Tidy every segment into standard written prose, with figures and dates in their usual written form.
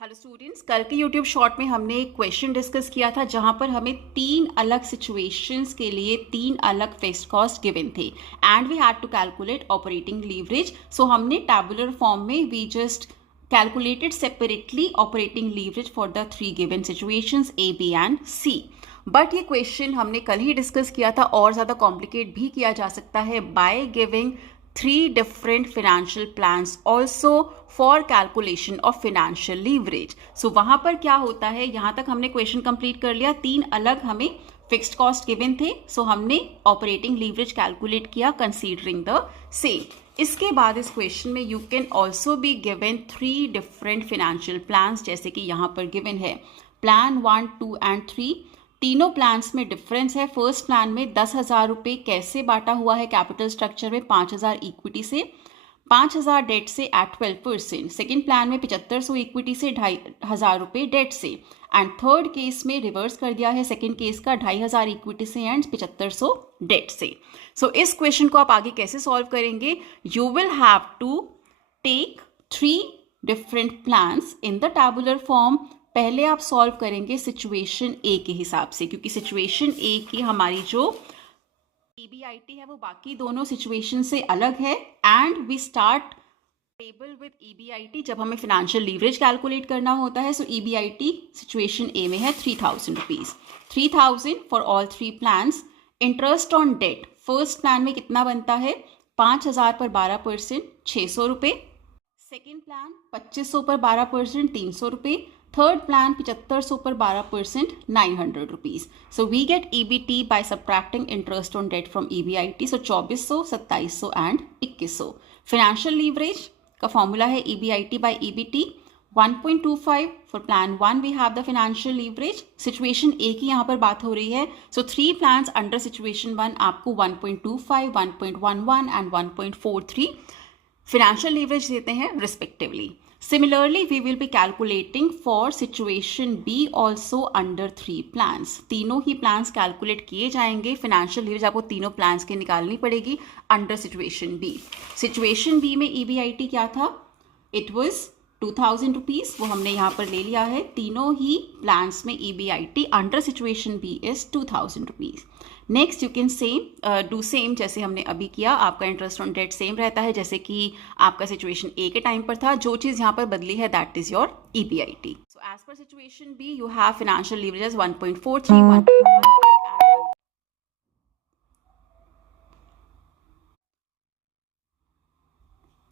Hello students, कल के YouTube short में हमने एक क्वेश्चन डिस्कस किया था जहां पर हमें 3 अलग सिचुएशंस के लिए 3 अलग फिक्स्ड कॉस्ट गिवन थे and we had to calculate operating leverage. So हमने टैबुलर फॉर्म में we just calculated separately operating leverage for the 3 given situations A, B and C। But ये क्वेश्चन हमने कल ही डिस्कस किया था और ज़्यादा कॉम्प्लिकेट भी किया जा सकता है by giving 3 different financial plans also for calculation of financial leverage। सो वहां पर क्या होता है, यहां तक हमने क्वेश्चन कंप्लीट कर लिया। 3 अलग हमें फिक्स्ड कॉस्ट गिवन थे, सो हमने ऑपरेटिंग लीवरेज कैलकुलेट किया कंसीडरिंग द सेम। इसके बाद इस क्वेश्चन में you can also be given 3 different financial plans, जैसे कि यहां पर गिवन है प्लान 1, 2 एंड 3। तीनों प्लान्स में डिफरेंस है। फर्स्ट प्लान में 10,000 रुपये कैसे बांटा हुआ है कैपिटल स्ट्रक्चर में, 5,000 इक्विटी से, 5,000 डेट से एट 12%। सेकेंड प्लान में 7,500 इक्विटी से 2,500 रुपये डेट से। एंड थर्ड केस में रिवर्स कर दिया है सेकेंड केस का, 2,500 इक्विटी से एंड 7,500 डेट से। सो इस क्वेश्चन को आप आगे कैसे सॉल्व करेंगे, you will have to take 3 different plans in the tabular form. पहले आप सॉल्व करेंगे सिचुएशन ए के हिसाब से, क्योंकि सिचुएशन ए की हमारी जो EBIT है वो बाकी दोनों सिचुएशन से अलग है। And we start table with EBIT जब हमें फाइनेंशियल लीवरेज कैलकुलेट करना होता है। सो EBIT सिचुएशन ए में है 3,000 rupees, 3,000 for all 3 plans. Interest on debt first plan में कितना बनता है, 5,000 पर 12% 600 रुपये। सेकेंड प्लान 2,500 पर 12% 300 रुपये। थर्ड प्लान 7,500 पर 12% 900 rupees. So we get EBT by subtracting interest on debt from EBIT। So 2,400, 2,700 and 2,100। Financial leverage का फॉर्मूला है EBIT by EBT 1.25। For plan 1 we have the financial leverage. Situation A की यहाँ पर बात हो रही है। सो 3 प्लान्स अंडर सिचुएशन 1 आपको 1.25, 1.11 एंड 1.43 फाइनेंशियल लीवरेज देते हैं respectively. Similarly, we will be calculating for situation B also under 3 plans। तीनों ही plans कैलकुलेट किए जाएंगे। फाइनेंशियल लीवरेज आपको तीनों plans के निकालनी पड़ेगी under situation B। Situation B में EBIT क्या था, इट वॉज 2,000 रुपीज, वो हमने यहाँ पर ले लिया है। तीनों ही प्लान्स में EBIT under situation B is 2,000 rupees. Next you can do same जैसे हमने अभी किया। आपका इंटरेस्ट ऑन डेट सेम रहता है जैसे कि आपका सिचुएशन ए के टाइम पर था। जो चीज़ यहाँ पर बदली है that is your EBIT। So as per situation B you have financial leverage 1.43, 1.18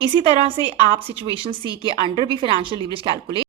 इसी तरह से आप सिचुएशन सी के अंडर भी फाइनेंशियल लीवरेज कैलकुलेट